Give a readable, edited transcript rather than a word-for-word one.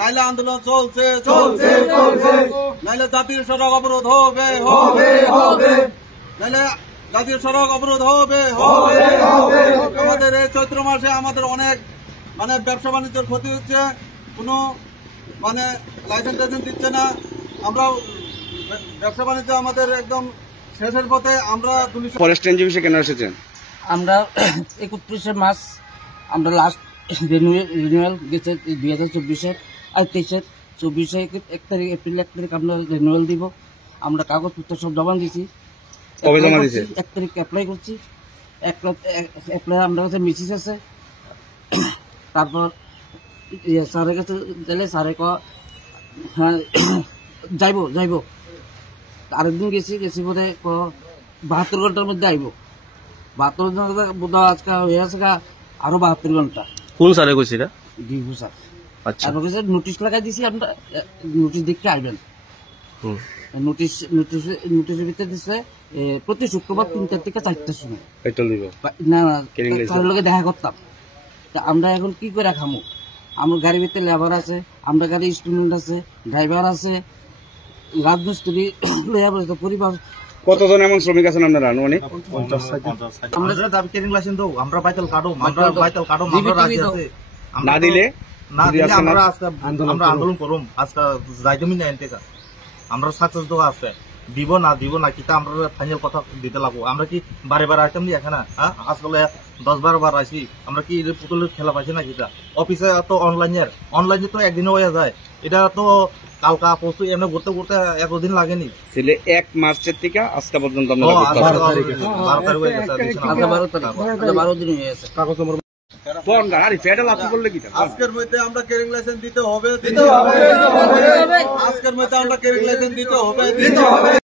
নাইলে আন্দোলন চলছে নাইলে জাতীয় সড়ক অবরোধ হবে নাইলে জাতীয় সড়ক অবরোধ হবে আমাদের এই চৈত্র মাসে আমাদের অনেক ব্যবসা বাণিজ্যের ক্ষতি হচ্ছে, কোনো লাইসেন্স টাইসেন্স দিচ্ছে না। আমরা ব্যবসা বাণিজ্য আমাদের একদম শেষের পথে। আমরা ফরেস্ট রেঞ্জ অফিসে কেন এসেছেন? আমরা 31 মাস আমরা লাস্ট রিনিউয়াল গেছে 2024-এর আর 23-এর 24 1 তারিখ এপ্রিল 1 তারিখ আমরা রিনিউয়াল দিব। আমরা কাগজপত্র সব জমা দিয়েছি। 1 তারিখ অ্যাপ্লাই করছি। অ্যাপ্লাই আমরা কাছে মেসেজ আছে। তারপর স্যারের কাছে গেলে স্যারে হ্যাঁ যাইব। আরেকদিন গেছি পরে 72 ঘন্টার মধ্যে আইব। 72 ঘন্টা বোধ আজকে হয়ে আছে আরো 72 ঘন্টা। কোন স্যারে কইছি এটা? ডিভু স্যার। আচ্ছা, নোটিশ লাগাই দিছি, আমরা নোটিশ দেখতে আইবেন। নোটিশের ভিতরে দিচ্ছে প্রতি শুক্রবার 3টা থেকে 4টার সময় না তার লগে দেখা করতাম। তা আমরা এখন কি করে খামো? আমার গাড়ির ভিতরে লেবার আছে, আমরা গাড়ি স্টুডেন্ট আছে, ড্রাইভার আছে, রাজমিস্ত্রি পরিবার। কতজন এমন শ্রমিক আছেন আপনারা? অনেক আমরা দাবি ট্রেনিং লাইসেন্স দাও, আমরা বাইতাল কাটো, না দিলে আমরা আন্দোলন করুম। আজকে যাইজমি না এনতে আমরা সাকসেস দেবো। আজকে দিব না কিতা আমরা ফাইনাল কথা দিতে লাগবো। আমরা কি বারে আইতাম নি এখানে? হ্যাঁ, আজকাল 10-12 বার আইসি। আমরা কি পুতুলের খেলা পাইছি না কিতা? অফিসে তো অনলাইনে তো একদিনে হয়ে যায়। এটা তো কালকা পরশু এমনি ঘুরতে 1 দিন লাগেনি। 1 মার্চের থেকে আজকে পর্যন্ত 12 দিন হয়ে গেছে। আজকের মধ্যে আমরা কেরিং লাইসেন্স দিতে হবে। আজকের মধ্যে আমরা কেরিং লাইসেন্স দিতে হবে।